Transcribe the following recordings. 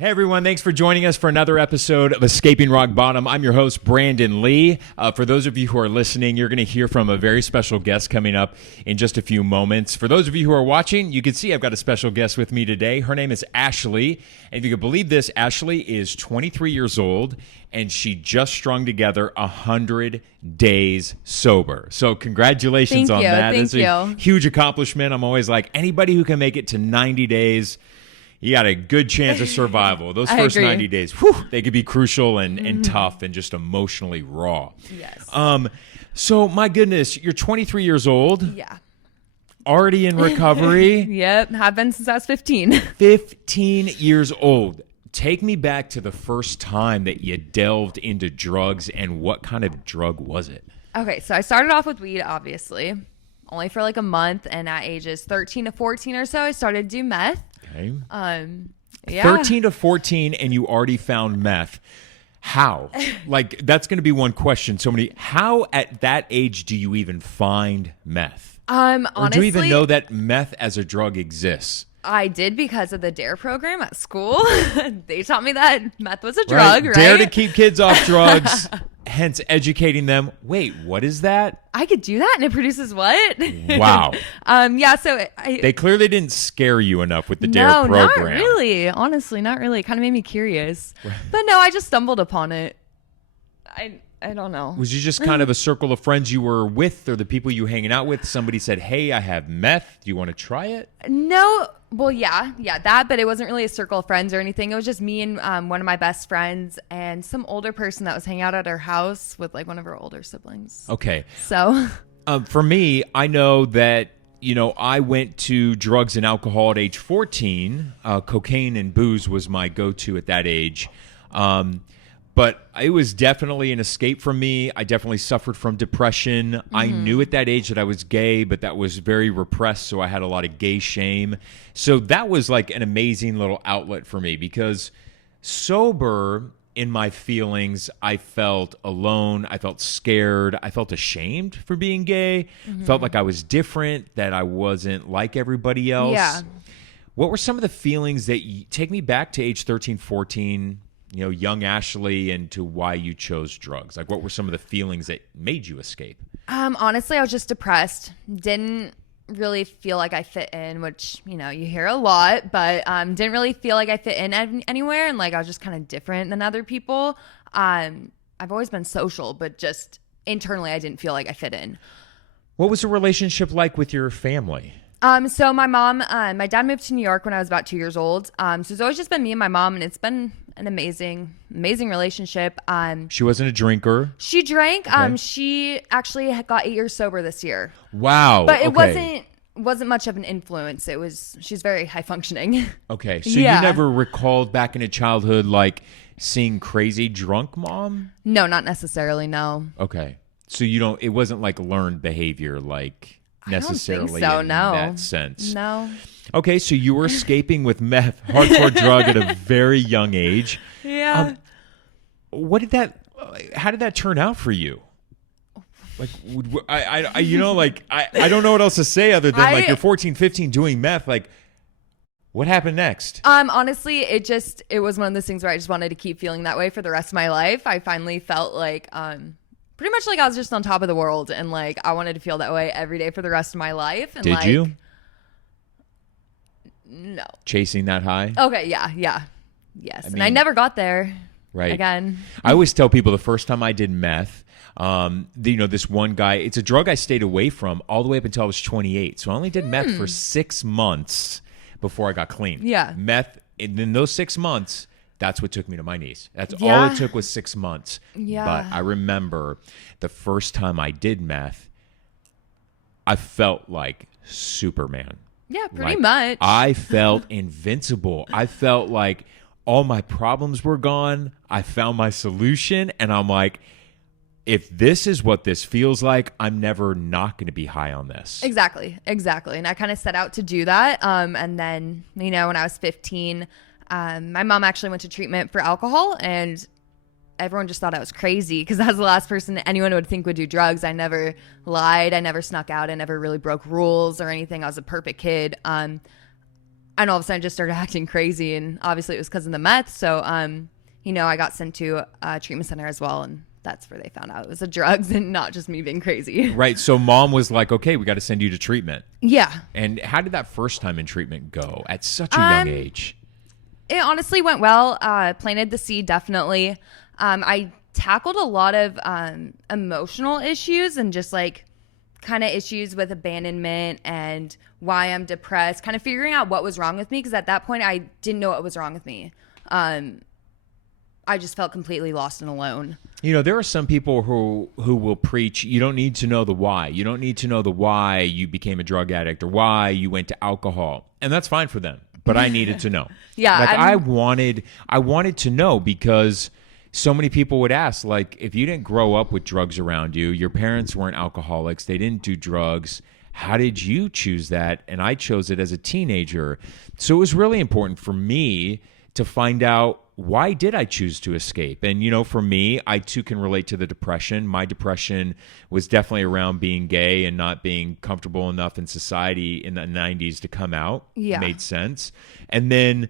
Hey everyone, thanks for joining us for another episode of Escaping Rock Bottom. I'm your host, Brandon Lee. For those of you who are listening, you're going to hear from a very special guest coming up in just a few moments. For those of you who are watching, you can see I've got a special guest with me today. Her name is Ashley. And if you can believe this, Ashley is 23 years old and she just strung together 100 days sober. So congratulations on that. Thank It's you. a huge accomplishment. I'm always like, anybody who can make it to 90 days, you got a good chance of survival. Those first 90 days, they could be crucial and tough and just emotionally raw. Yes. So my goodness, you're 23 years old. Yeah. Already in recovery. Yep. Have been since I was 15. 15 years old. Take me back to the first time that you delved into drugs, and what kind of drug was it? Okay. So I started off with weed, obviously, only for like a month. And at ages 13 to 14 or so, I started to do meth. Okay. Yeah. 13 to 14 and you already found meth. How? Like, that's going to be one question. How at that age do you even find meth? Honestly, or do you even know that meth as a drug exists? I did because of the DARE program at school. They taught me that meth was a drug, right? Dare to keep kids off drugs, hence educating them. Wait, what is that? I could do that and it produces what? Wow. Yeah, so they clearly didn't scare you enough with the DARE program. No, not really. Honestly, not really. It kind of made me curious. But no, I just stumbled upon it. I don't know. Was you just kind of a circle of friends you were with, or the people you were hanging out with? Somebody said, hey, I have meth. Do you want to try it? No. Well, yeah, that, but it wasn't really a circle of friends or anything. It was just me and one of my best friends and some older person that was hanging out at our house with like one of our older siblings. Okay. So for me, I know that, I went to drugs and alcohol at age 14. Cocaine and booze was my go-to at that age. But it was definitely an escape from me. I definitely suffered from depression. Mm-hmm. I knew at that age that I was gay, but that was very repressed, so I had a lot of gay shame. So that was like an amazing little outlet for me, because sober in my feelings, I felt alone. I felt scared. I felt ashamed for being gay. Mm-hmm. Felt like I was different, that I wasn't like everybody else. Yeah. What were some of the feelings that take me back to age 13, 14, young Ashley, and to why you chose drugs? Like, what were some of the feelings that made you escape? Honestly, I was just depressed. Didn't really feel like I fit in, which, you hear a lot, but didn't really feel like I fit in anywhere. And like, I was just kind of different than other people. I've always been social, but just internally, I didn't feel like I fit in. What was the relationship like with your family? So my dad moved to New York when I was about 2 years old. So it's always just been me and my mom, and it's been an amazing relationship. She wasn't a drinker. She drank. Okay. She actually got 8 years sober this year. Wow. But it wasn't much of an influence. She's very high functioning. Okay. So Yeah. You never recalled back into childhood, like seeing crazy drunk mom? No, not necessarily. No. Okay. So it wasn't like learned behavior, like necessarily I don't think so, in no. that sense. No. Okay, so you were escaping with meth, hardcore drug at a very young age. Yeah. How did that turn out for you? Like, I don't know what else to say other than like you're 14, 15 doing meth. Like, what happened next? Honestly, it was one of those things where I just wanted to keep feeling that way for the rest of my life. I finally felt like, pretty much like I was just on top of the world, and like I wanted to feel that way every day for the rest of my life. And Did you? No. Chasing that high? Okay, yeah. Yes. And I never got there. Right. Again. I always tell people the first time I did meth, this one guy, it's a drug I stayed away from all the way up until I was 28. So I only did meth for 6 months before I got clean. Yeah. Meth, and in those 6 months, that's what took me to my knees. That's all Yeah. it took was 6 months. Yeah. But I remember the first time I did meth, I felt like Superman. Yeah, pretty much. I felt invincible. I felt like all my problems were gone. I found my solution, and I'm like, if this is what this feels like, I'm never not going to be high on this. Exactly. And I kind of set out to do that. And then, when I was 15, my mom actually went to treatment for alcohol, and everyone just thought I was crazy because I was the last person anyone would think would do drugs. I never lied. I never snuck out. I never really broke rules or anything. I was a perfect kid. I and all of a sudden I just started acting crazy, and obviously it was because of the meth. So, you know, I got sent to a treatment center as well, and that's where they found out it was the drugs and not just me being crazy. Right. So mom was like, okay, we got to send you to treatment. Yeah. And how did that first time in treatment go at such a young age? It honestly went well. Planted the seed, definitely. I tackled a lot of emotional issues and just like kind of issues with abandonment and why I'm depressed, kind of figuring out what was wrong with me, because at that point I didn't know what was wrong with me. I just felt completely lost and alone. You know, there are some people who will preach, you don't need to know the why. You don't need to know the why you became a drug addict or why you went to alcohol. And that's fine for them. But I needed to know. Yeah. Like I wanted to know, because so many people would ask, like, if you didn't grow up with drugs around you, your parents weren't alcoholics, they didn't do drugs, how did you choose that? And I chose it as a teenager. So it was really important for me to find out, why did I choose to escape? And, you know, for me, I too can relate to the depression. My depression was definitely around being gay and not being comfortable enough in society in the 90s to come out. Yeah. Made sense. And then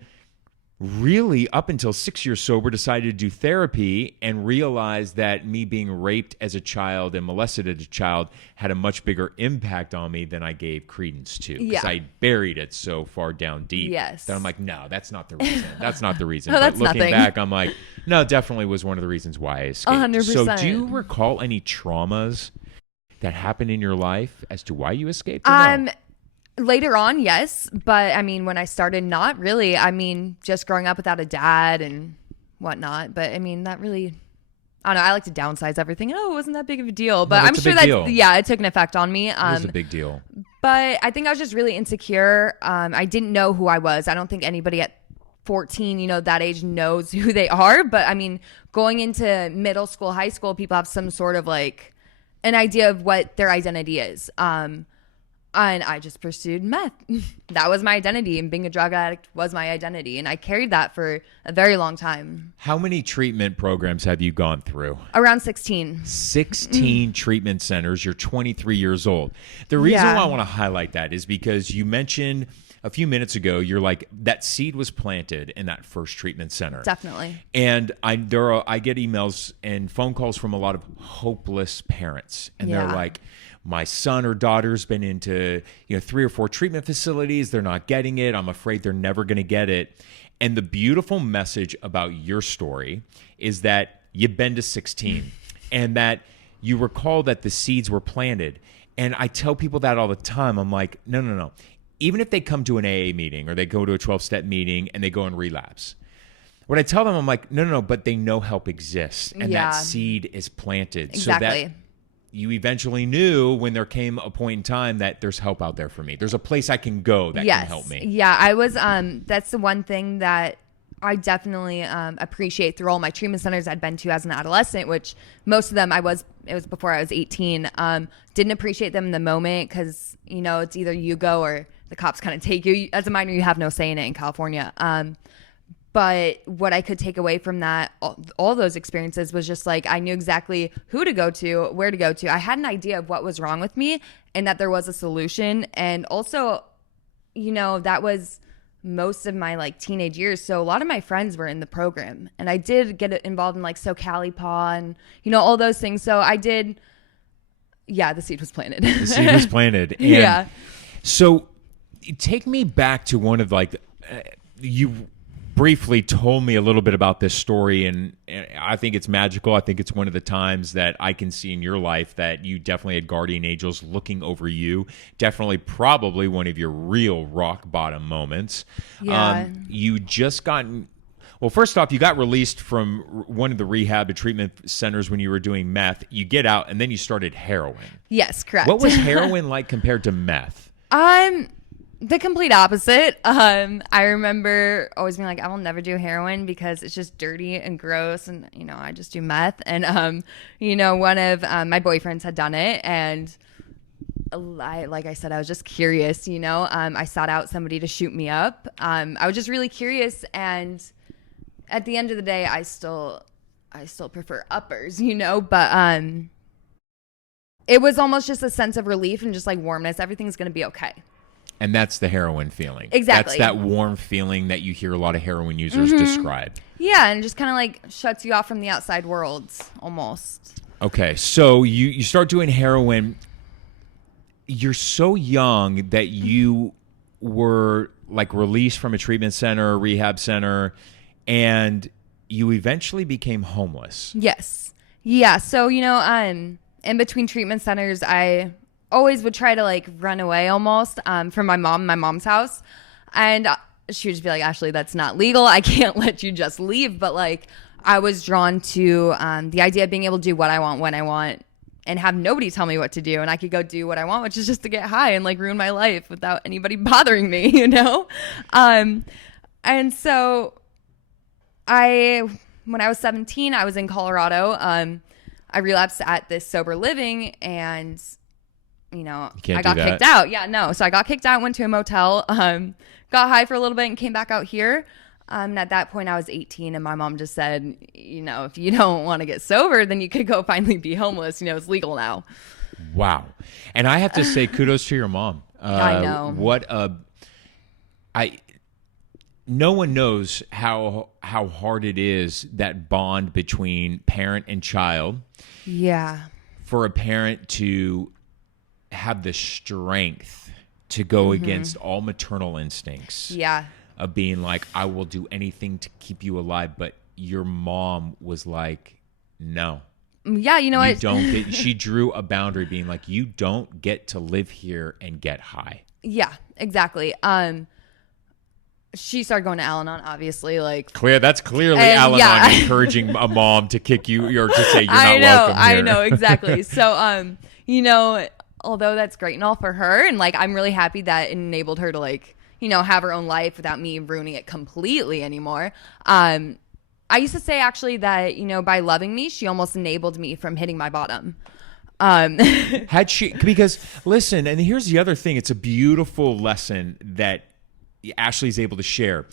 really up until 6 years sober, decided to do therapy and realized that me being raped as a child and molested as a child had a much bigger impact on me than I gave credence to. Because I buried it so far down deep that I'm like, no, that's not the reason. That's not the reason. That's but looking nothing. back, I'm like, no, it definitely was one of the reasons why I escaped. 100%. So do you recall any traumas that happened in your life as to why you escaped? Or no? Later on, yes. But I mean, when I started, not really. I mean, just growing up without a dad and whatnot. But I mean, that really, I don't know. I like to downsize everything. Oh, it wasn't that big of a deal. But I'm sure that, yeah, it took an effect on me. It was a big deal. But I think I was just really insecure. I didn't know who I was. I don't think anybody at 14, you know, that age knows who they are. But I mean, going into middle school, high school, people have some sort of like an idea of what their identity is. And I just pursued meth. That was my identity, and being a drug addict was my identity. And I carried that for a very long time. How many treatment programs have you gone through? Around 16. 16 treatment centers. You're 23 years old. The reason why I want to highlight that is because you mentioned a few minutes ago, you're like, that seed was planted in that first treatment center. Definitely. And I get emails and phone calls from a lot of hopeless parents. And they're like, my son or daughter's been into 3 or 4 treatment facilities. They're not getting it. I'm afraid they're never going to get it. And the beautiful message about your story is that you've been to 16 and that you recall that the seeds were planted. And I tell people that all the time. I'm like, no. Even if they come to an AA meeting or they go to a 12-step meeting and they go in relapse, what I tell them, I'm like, no, but they know help exists and that seed is planted. Exactly. So that you eventually knew when there came a point in time that there's help out there for me. There's a place I can go that can help me. Yeah, I was, that's the one thing that I definitely appreciate through all my treatment centers I'd been to as an adolescent, which most of them it was before I was 18. Didn't appreciate them in the moment because, it's either you go or the cops kind of take you. As a minor, you have no say in it in California. But what I could take away from that, all those experiences, was just like I knew exactly who to go to, where to go to. I had an idea of what was wrong with me and that there was a solution. And also, that was most of my like teenage years. So a lot of my friends were in the program, and I did get involved in like SoCaliPaw and, all those things. So I did. Yeah, the seed was planted. The seed was planted. And so take me back to one of you briefly told me a little bit about this story, and I think it's magical. I think it's one of the times that I can see in your life that you definitely had guardian angels looking over you. Definitely, probably one of your real rock bottom moments. Yeah. You just gotten. Well, first off, you got released from one of the rehab and treatment centers when you were doing meth. You get out, and then you started heroin. Yes, correct. What was heroin like compared to meth? The complete opposite. I remember always being like, I will never do heroin because it's just dirty and gross, and I just do meth. And one of my boyfriends had done it, and like I said, I was just curious. I sought out somebody to shoot me up. I was just really curious, and at the end of the day, I still prefer uppers, but it was almost just a sense of relief and just like warmness. Everything's gonna be okay. And that's the heroin feeling. Exactly. That's that warm feeling that you hear a lot of heroin users describe. Yeah, and it just kind of like shuts you off from the outside world almost. Okay, so you start doing heroin. You're so young that you were like released from a treatment center, a rehab center, and you eventually became homeless. Yes. Yeah. So, in between treatment centers, I always would try to like run away almost from my mom's house. And she would just be like, Ashley, that's not legal. I can't let you just leave. But like, I was drawn to the idea of being able to do what I want when I want and have nobody tell me what to do. And I could go do what I want, which is just to get high and like ruin my life without anybody bothering me, And so when I was 17, I was in Colorado. I relapsed at this sober living and, I got kicked out. Yeah, no. So I got kicked out, went to a motel, got high for a little bit and came back out here. And at that point I was 18 and my mom just said, if you don't want to get sober, then you could go finally be homeless. It's legal now. Wow. And I have to say kudos to your mom. I know. No one knows how hard it is, that bond between parent and child. Yeah. For a parent to have the strength to go against all maternal instincts. Yeah. Of being like, I will do anything to keep you alive. But your mom was like, no. Yeah, what? She drew a boundary being like, you don't get to live here and get high. Yeah, exactly. She started going to Al-Anon, obviously. That's clearly Al-Anon encouraging a mom to kick you or to say you're not welcome here. I know, exactly. So, although that's great and all for her, and I'm really happy that it enabled her to have her own life without me ruining it completely anymore. I used to say actually that, by loving me, she almost enabled me from hitting my bottom. Had she, because listen, and here's the other thing. It's a beautiful lesson that Ashley's able to share.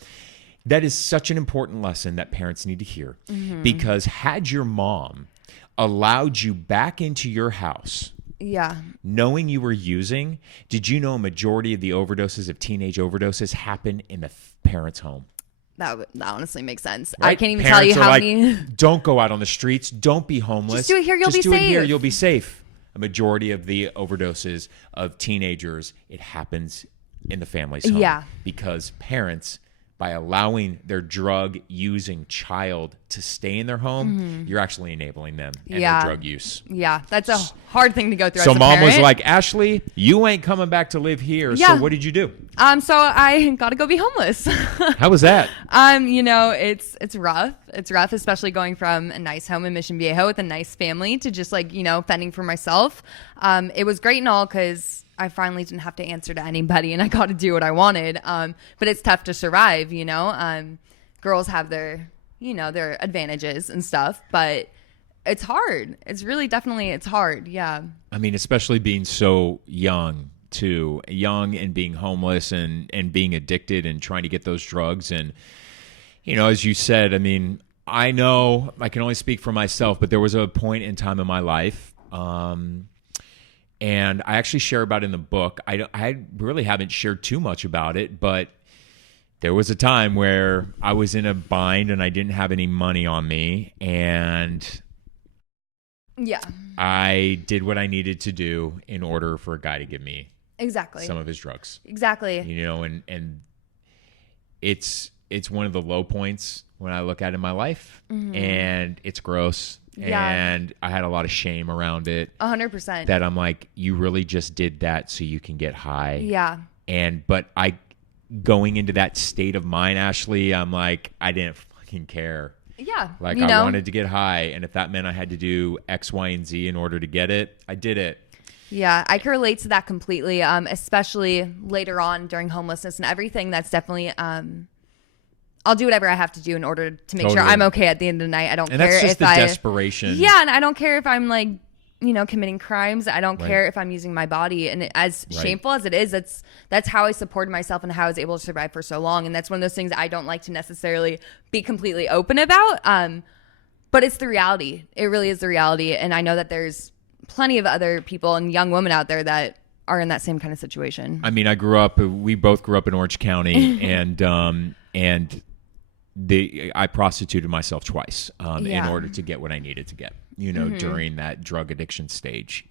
That is such an important lesson that parents need to hear, because had your mom allowed you back into your house, knowing you were using, did you know a majority of the overdoses, of teenage overdoses, happen in the parents' home? That honestly makes sense. Right? I can't even Parents tell you how many. Don't go out on the streets. Don't be homeless. Just do it here. You'll be do it safe. here. You'll be safe. A majority of the overdoses of teenagers, it happens in the family's home. Yeah. Because parents, by allowing their drug-using child to stay in their home, you're actually enabling them and their drug use. Yeah, that's a hard thing to go through. So as a mom parent. was like, Ashley, you ain't coming back to live here. Yeah. So what did you do? So I got to go be homeless. How was that? It's rough. It's rough, especially going from a nice home in Mission Viejo with a nice family to just fending for myself. It was great and all because I finally didn't have to answer to anybody and I got to do what I wanted. But it's tough to survive, girls have their advantages and stuff, but it's hard. It's really definitely, it's hard. Yeah. I mean, especially being so young and being homeless and being addicted and trying to get those drugs. And, as you said, I mean, I know I can only speak for myself, but there was a point in time in my life, and I actually share about it in the book. I really haven't shared too much about it, but there was a time where I was in a bind and I didn't have any money on me, and I did what I needed to do in order for a guy to give me some of his drugs. Exactly. And it's one of the low points when I look at it in my life, and it's gross. Yeah. And I had a lot of shame around it. 100%. That I'm like, you really just did that so you can get high. Yeah. But going into that state of mind, Ashley, I'm like, I didn't fucking care. Yeah. I wanted to get high. And if that meant I had to do X, Y, and Z in order to get it, I did it. Yeah, I can relate to that completely, especially later on during homelessness and everything. That's definitely... I'll do whatever I have to do in order to make sure I'm okay at the end of the night. I don't care if that's just the desperation. Yeah, and I don't care if I'm committing crimes. I don't care if I'm using my body. And as shameful as it is, that's how I supported myself and how I was able to survive for so long. And that's one of those things I don't like to necessarily be completely open about. But it's the reality. It really is the reality. And I know that there's plenty of other people and young women out there that are in that same kind of situation. I mean, we both grew up in Orange County, and I prostituted myself twice in order to get what I needed to get, during that drug addiction stage.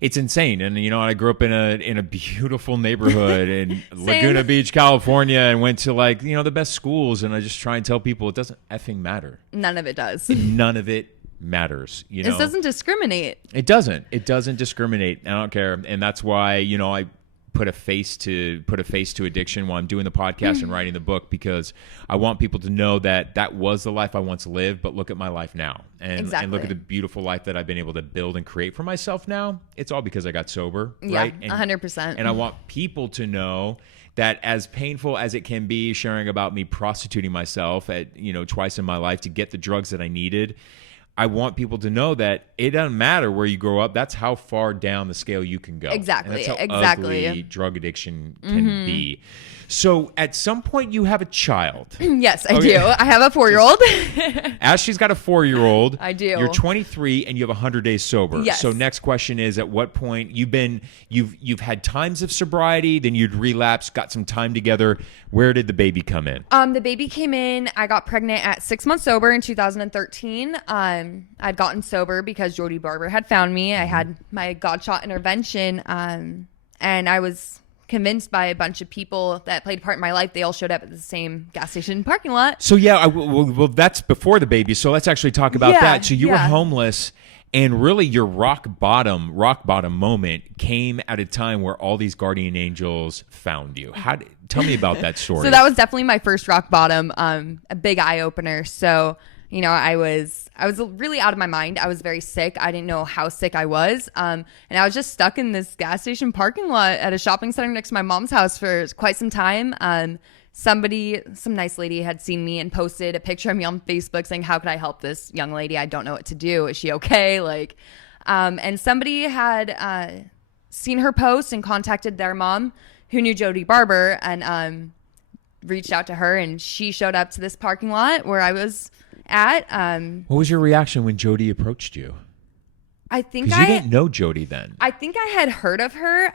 It's insane. And, I grew up in a beautiful neighborhood in Laguna Beach, California, and went to the best schools. And I just try and tell people it doesn't effing matter. None of it does. None of it matters. It doesn't discriminate. It doesn't discriminate. I don't care. And that's why, I put a face to addiction while I'm doing the podcast and writing the book, because I want people to know that was the life I once lived, but look at my life now, and look at the beautiful life that I've been able to build and create for myself now. It's all because I got sober, right? 100%. And I want people to know that, as painful as it can be sharing about me prostituting myself at twice in my life to get the drugs that I needed, I want people to know that it doesn't matter where you grow up. That's how far down the scale you can go. Exactly. And that's how ugly drug addiction can be. So at some point you have a child. Yes, I do. I have a 4-year-old. Ashley's got a 4-year-old. I do. You're 23 and you have 100 days sober. Yes. So next question is, at what point you've had times of sobriety, then you'd relapse, got some time together. Where did the baby come in? The baby came in. I got pregnant at 6 months sober in 2013. I'd gotten sober because Jody Barber had found me. I had my Godshot intervention, and I was convinced by a bunch of people that played a part in my life. They all showed up at the same gas station parking lot. So well, that's before the baby. So let's actually talk about that. So you were homeless, and really your rock bottom moment came at a time where all these guardian angels found you. Tell me about that story. So that was definitely my first rock bottom, a big eye opener. So, I was really out of my mind. I was very sick. I didn't know how sick I was. And I was just stuck in this gas station parking lot at a shopping center next to my mom's house for quite some time. Some nice lady had seen me and posted a picture of me on Facebook saying, how could I help this young lady? I don't know what to do. Is she okay? And somebody had seen her post and contacted their mom, who knew Jody Barber, and reached out to her, and she showed up to this parking lot where I was at. What was your reaction when Jody approached you? I think you didn't know Jody then. I think I had heard of her.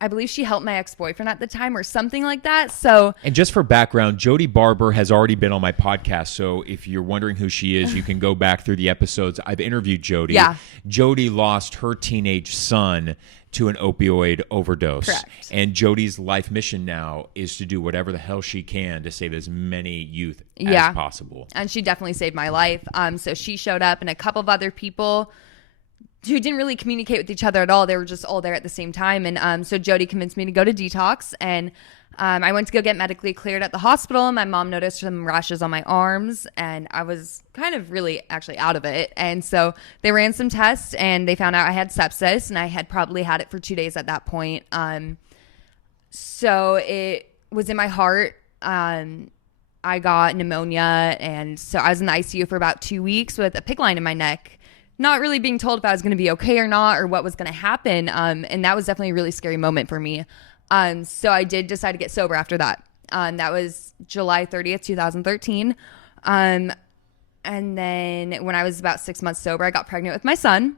I believe she helped my ex-boyfriend at the time or something like that. So, and just for background, Jody Barber has already been on my podcast. So if you're wondering who she is, you can go back through the episodes. I've interviewed Jody. Yeah. Jody lost her teenage son to an opioid overdose. Correct. And Jody's life mission now is to do whatever the hell she can to save as many youth as possible. And she definitely saved my life. So she showed up, and a couple of other people who didn't really communicate with each other at all. They were just all there at the same time. And so Jody convinced me to go to detox, and I went to go get medically cleared at the hospital. My mom noticed some rashes on my arms, and I was kind of really actually out of it. And so they ran some tests, and they found out I had sepsis, and I had probably had it for 2 days at that point. So it was in my heart. I got pneumonia, and so I was in the ICU for about 2 weeks with a PICC line in my neck, not really being told if I was going to be okay or not, or what was going to happen. And that was definitely a really scary moment for me. So I did decide to get sober after that. That was July 30th, 2013. And then when I was about 6 months sober, I got pregnant with my son,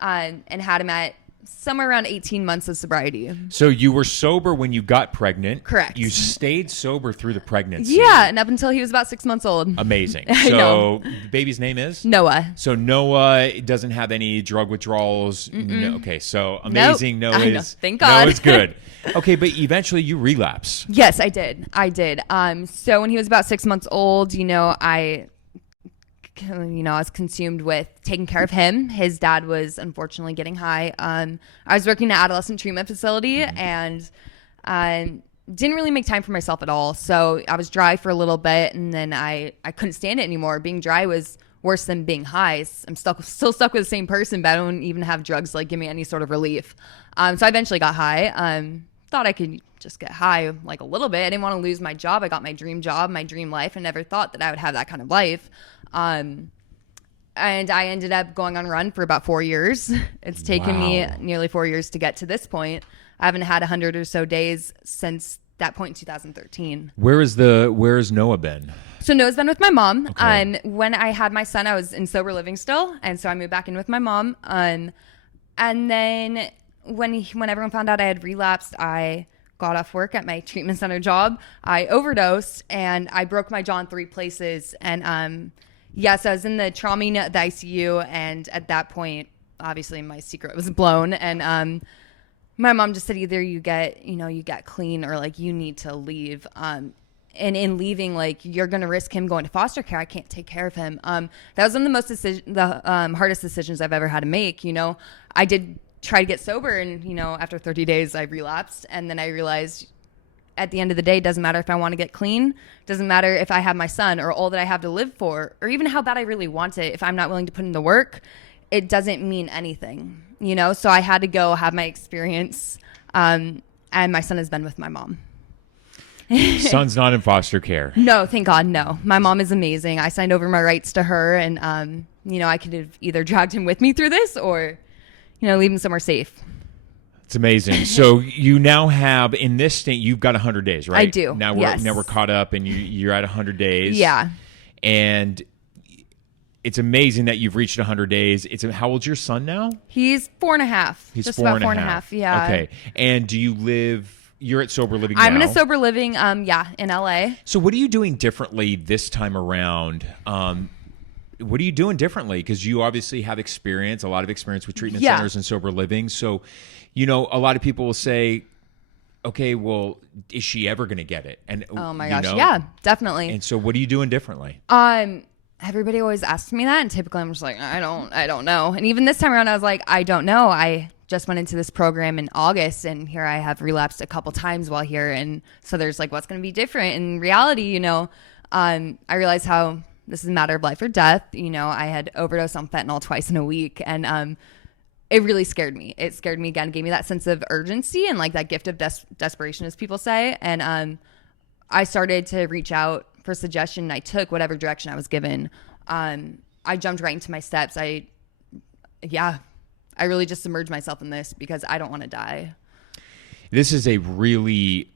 and had him at somewhere around 18 months of sobriety. So you were sober when you got pregnant. Correct. You stayed sober through the pregnancy. Yeah, and up until he was about 6 months old. Amazing. I So know. the baby's name is? Noah. So Noah doesn't have any drug withdrawals. No, okay, so amazing. Nope. Noah I know. is Thank God. Noah's good. Okay, but eventually you relapse. Yes, I did. So when he was about 6 months old, I was consumed with taking care of him. His dad was unfortunately getting high. I was working at an adolescent treatment facility, and didn't really make time for myself at all. So I was dry for a little bit, and then I couldn't stand it anymore. Being dry was worse than being high. I'm still stuck with the same person, but I don't even have drugs give me any sort of relief. So I eventually got high. Thought I could just get high a little bit. I didn't want to lose my job. I got my dream job, my dream life, and never thought that I would have that kind of life. And I ended up going on run for about 4 years. It's taken me nearly 4 years to get to this point. I haven't had 100 or so days since that point in 2013. Where is Noah been? So Noah's been with my mom. Okay. When I had my son, I was in sober living still, and so I moved back in with my mom. And then when everyone found out I had relapsed, I got off work at my treatment center job. I overdosed and I broke my jaw in 3 places. And yes, I was in the trauma unit at the ICU. And at that point, obviously my secret was blown. And my mom just said either you get clean or like you need to leave. And in leaving, like, you're going to risk him going to foster care. I can't take care of him. That was one of the hardest decisions I've ever had to make. I did try to get sober, and, after 30 days, I relapsed. And then I realized at the end of the day, it doesn't matter if I want to get clean. It doesn't matter if I have my son or all that I have to live for, or even how bad I really want it. If I'm not willing to put in the work, it doesn't mean anything, So I had to go have my experience. And my son has been with my mom. Son's not in foster care. No, thank God, no. My mom is amazing. I signed over my rights to her, and I could have either dragged him with me through this or, leave him somewhere safe. It's amazing. So you now have, in this state, you've got 100 days, right? I do. Now we're caught up, and you're at 100 days. Yeah. And it's amazing that you've reached 100 days. How old's your son now? He's 4.5. He's just 4 about 4.5. Yeah. Okay. And do you live? You're at sober living now. I'm in a sober living, in LA. So what are you doing differently this time around? What are you doing differently? Because you obviously have experience, a lot of experience with treatment centers and sober living. So, a lot of people will say, okay, well, is she ever going to get it? And oh my gosh, yeah, definitely. And so what are you doing differently? Everybody always asks me that, and typically I'm just like, I don't know. And even this time around, I was like, I don't know. I just went into this program in August, and here I have relapsed a couple times while here. And so there's like, what's going to be different? In reality, I realized how this is a matter of life or death. I had overdosed on fentanyl twice in a week, and it really scared me. It scared me again, gave me that sense of urgency and like that gift of desperation, as people say. And I started to reach out for suggestion, and I took whatever direction I was given. I jumped right into my steps. I really just submerged myself in this because I don't want to die. This is it's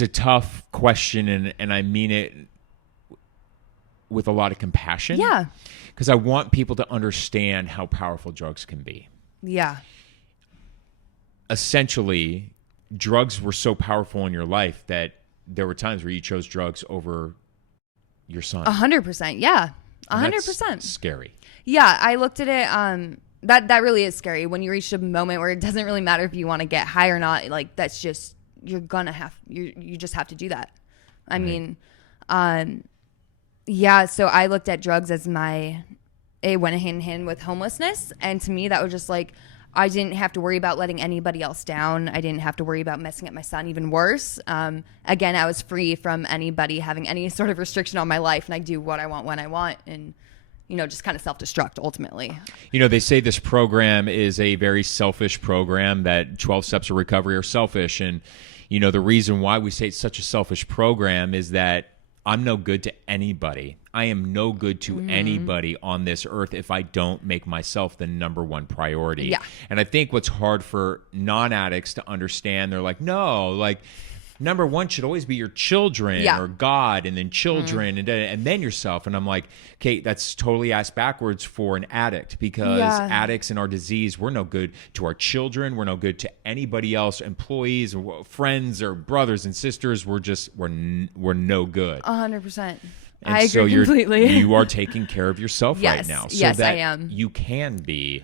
a tough question, and I mean it with a lot of compassion. Yeah. Because I want people to understand how powerful drugs can be. Yeah. Essentially, drugs were so powerful in your life that there were times where you chose drugs over your son. 100%. Yeah. 100%. 100%. Scary. Yeah. I looked at it. That really is scary when you reach a moment where it doesn't really matter if you want to get high or not. Like, that's just, you just have to do that. I mean, so I looked at drugs as it went hand in hand with homelessness. And to me, that was just like, I didn't have to worry about letting anybody else down. I didn't have to worry about messing up my son even worse. Again, I was free from anybody having any sort of restriction on my life, and I do what I want when I want, and just kind of self-destruct ultimately. They say this program is a very selfish program, that 12 steps of recovery are selfish. And, the reason why we say it's such a selfish program is that I'm no good to anybody. I am no good to anybody on this earth if I don't make myself the number one priority. Yeah. And I think what's hard for non-addicts to understand, they're like, no, like, number one should always be your children or God, and then children, and then yourself. And I'm like, okay, that's totally ass backwards for an addict, because addicts in our disease, we're no good to our children. We're no good to anybody else, employees or friends or brothers and sisters. We're no good. 100%. And I agree completely. You are taking care of yourself right now. So yes, that I am. You can be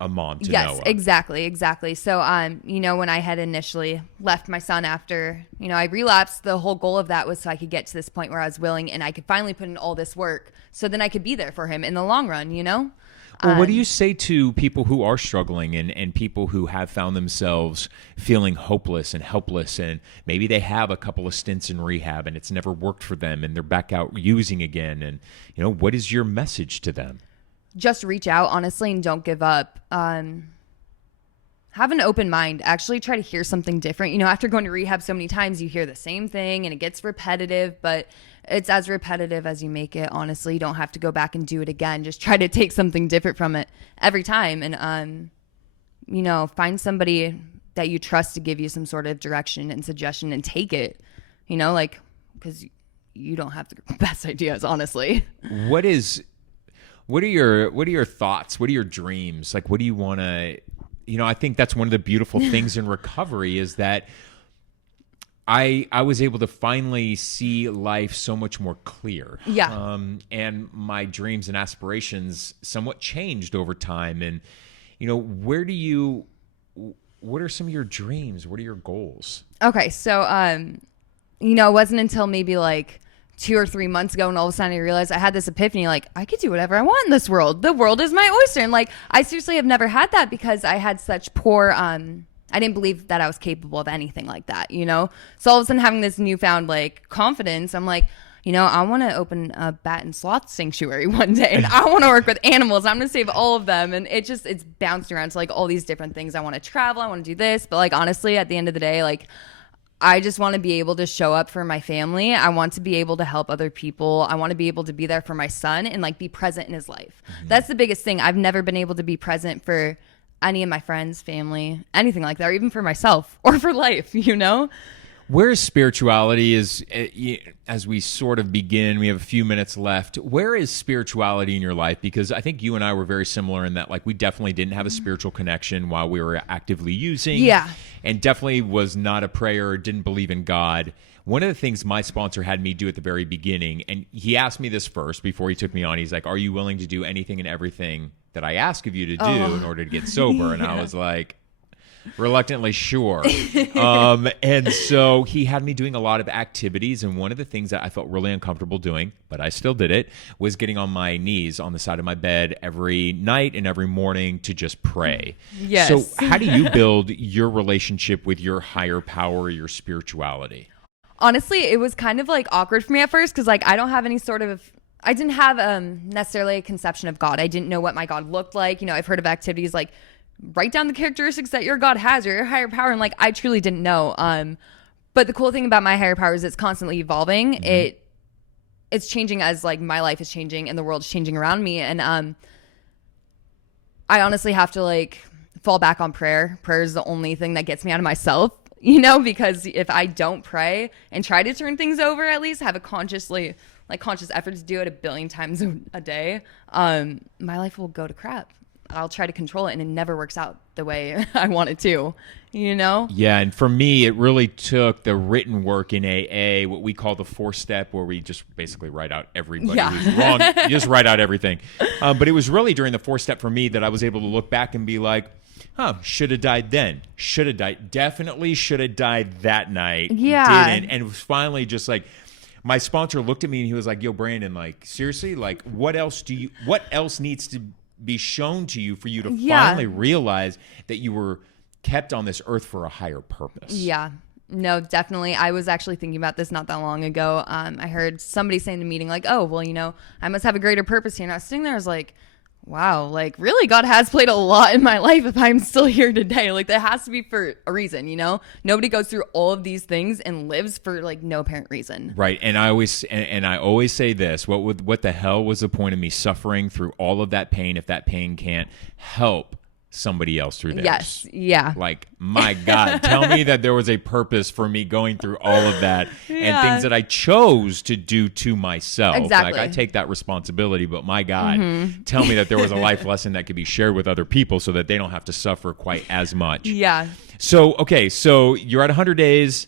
a mom to Yes, Noah. exactly. So, when I had initially left my son after, I relapsed, the whole goal of that was so I could get to this point where I was willing and I could finally put in all this work so then I could be there for him in the long run, Well, what do you say to people who are struggling and people who have found themselves feeling hopeless and helpless, and maybe they have a couple of stints in rehab and it's never worked for them and they're back out using again? And, what is your message to them? Just reach out, honestly, and don't give up. Have an open mind. Actually try to hear something different. After going to rehab so many times, you hear the same thing and it gets repetitive, but it's as repetitive as you make it. Honestly, you don't have to go back and do it again. Just try to take something different from it every time. And, find somebody that you trust to give you some sort of direction and suggestion, and take it, because you don't have the best ideas, honestly. What are your thoughts? What are your dreams? Like, what do you want to I think that's one of the beautiful things in recovery is that I was able to finally see life so much more clear. Yeah. And my dreams and aspirations somewhat changed over time. And, what are some of your dreams? What are your goals? Okay. So, it wasn't until maybe like 2 or 3 months ago and all of a sudden I realized I had this epiphany, like, I could do whatever I want in this world. The world is my oyster. And like, I seriously have never had that because I had such poor, I didn't believe that I was capable of anything like that, So all of a sudden having this newfound like confidence, I'm like, I want to open a bat and sloth sanctuary one day and I want to work with animals. I'm going to save all of them. And it's bounced around to like all these different things. I want to travel. I want to do this. But like, honestly, at the end of the day, like, I just want to be able to show up for my family. I want to be able to help other people. I want to be able to be there for my son and like be present in his life. Mm-hmm. That's the biggest thing. I've never been able to be present for any of my friends, family, anything like that, or even for myself or for life, Where is spirituality as we sort of begin, we have a few minutes left. Where is spirituality in your life? Because I think you and I were very similar in that, like, we definitely didn't have a spiritual connection while we were actively using. Yeah. And definitely was not a prayer or didn't believe in God. One of the things my sponsor had me do at the very beginning, and he asked me this first before he took me on, he's like, are you willing to do anything and everything that I ask of you to do in order to get sober? And I was like, reluctantly sure. And so he had me doing a lot of activities. And one of the things that I felt really uncomfortable doing, but I still did it, was getting on my knees on the side of my bed every night and every morning to just pray. Yes. So how do you build your relationship with your higher power, your spirituality? Honestly, it was kind of like awkward for me at first because like I don't have any sort of, I didn't have necessarily a conception of God. I didn't know what my God looked like. I've heard of activities like write down the characteristics that your God has or your higher power. And like, I truly didn't know. But the cool thing about my higher power is it's constantly evolving. Mm-hmm. It's changing as like my life is changing and the world is changing around me. And I honestly have to like fall back on prayer. Prayer is the only thing that gets me out of myself, because if I don't pray and try to turn things over, at least have a conscious effort to do it 1 billion times a day, my life will go to crap. I'll try to control it and it never works out the way I want it to, Yeah. And for me, it really took the written work in AA, what we call the 4-step, where we just basically write out everybody who's wrong. You just write out everything. But it was really during the 4-step for me that I was able to look back and be like, should have died then. Should have died. Definitely should have died that night. Yeah. Didn't. And it was finally just like, my sponsor looked at me and he was like, yo, Brandon, like, seriously, like, what else needs to be shown to you for you to finally realize that you were kept on this earth for a higher purpose? Yeah. No, definitely. I was actually thinking about this not that long ago. I heard somebody say in the meeting, like, oh, well, I must have a greater purpose here. And I was sitting there, I was like, wow, like really God has played a lot in my life if I'm still here today. Like that has to be for a reason, Nobody goes through all of these things and lives for like no apparent reason. Right. And I always say this, what the hell was the point of me suffering through all of that pain if that pain can't help somebody else through theirs? Yes. Yeah. Like, my God, tell me that there was a purpose for me going through all of that and things that I chose to do to myself. Exactly. Like, I take that responsibility, but my God, tell me that there was a life lesson that could be shared with other people so that they don't have to suffer quite as much. Yeah. So, okay, so you're at 100 days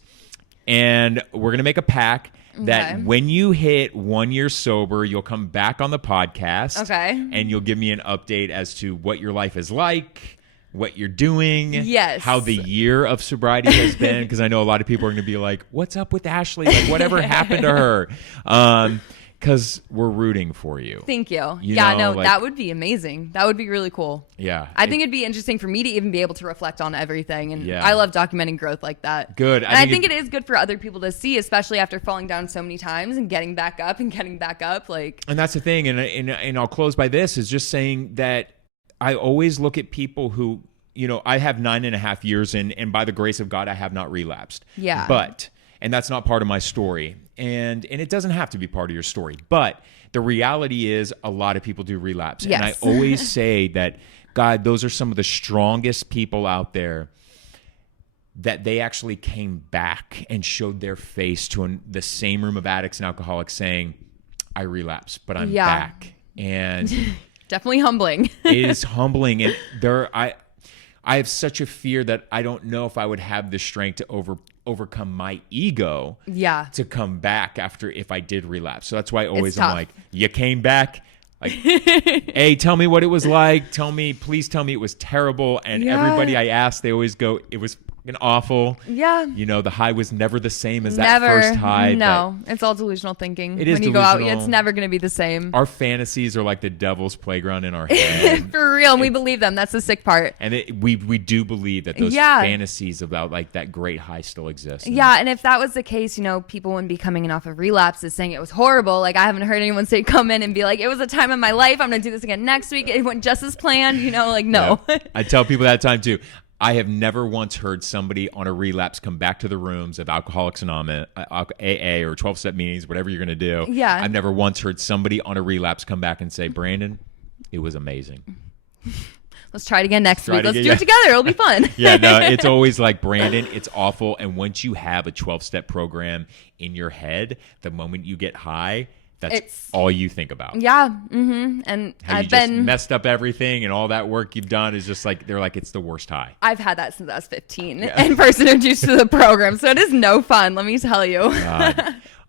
and we're going to make a pact that when you hit 1 year sober, you'll come back on the podcast. Okay. And you'll give me an update as to what your life is like, what you're doing. Yes. How the year of sobriety has been. Because I know a lot of people are going to be like, what's up with Ashley? Like, whatever happened to her? Because we're rooting for you. Thank you. That would be amazing. That would be really cool. Yeah. I think it'd be interesting for me to even be able to reflect on everything. And I love documenting growth like that. Good. And I think it is good for other people to see, especially after falling down so many times and getting back up and getting back up. And that's the thing. And I'll close by this is just saying that I always look at people who, I have 9.5 years and by the grace of God, I have not relapsed. Yeah. And that's not part of my story. And it doesn't have to be part of your story. But the reality is a lot of people do relapse. Yes. And I always say that, God, those are some of the strongest people out there that they actually came back and showed their face to the same room of addicts and alcoholics saying, I relapsed, but I'm back. And definitely humbling. it is humbling. And I have such a fear that I don't know if I would have the strength to overcome my ego to come back after if I did relapse. So that's why always I'm like, you came back. Like, hey, tell me what it was like. Please tell me it was terrible. And everybody I asked, they always go, it was fucking awful. Yeah. You know, the high was never the same as that first high. No, it's all delusional thinking. It is when you delusional. go out, it's never going to be the same. Our fantasies are like the devil's playground in our head. For real. And we believe them. That's the sick part. And we do believe that those fantasies about like that great high still exist. Yeah. And if that was the case, you know, people wouldn't be coming in off of relapses saying it was horrible. Like, I haven't heard anyone say come in and be like, it was a time in my life. I'm going to do this again next week. It went just as planned. You know, like, no. Yep. I tell people that time too. I have never once heard somebody on a relapse come back to the rooms of Alcoholics Anonymous, AA, or 12-step meetings, whatever you're going to do. Yeah. I've never once heard somebody on a relapse come back and say, Brandon, it was amazing. Let's try it again next week. Let's do it together. It'll be fun. Yeah, no, it's always like, Brandon, it's awful. And once you have a 12-step program in your head, the moment you get high, that's all you think about. Yeah. Mm-hmm. And how you just messed up everything, and all that work you've done is just like, they're like, it's the worst high. I've had that since I was 15 and first introduced to the program. So it is no fun, let me tell you.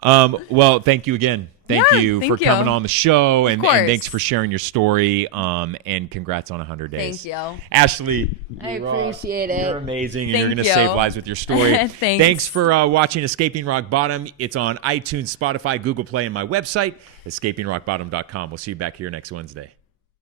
Well, thank you again. Thank you for coming on the show, and thanks for sharing your story. And congrats on 100 days. Thank you. Ashley, I appreciate it. You're amazing, and you're going to save lives with your story. Thanks for watching Escaping Rock Bottom. It's on iTunes, Spotify, Google Play, and my website, escapingrockbottom.com. We'll see you back here next Wednesday.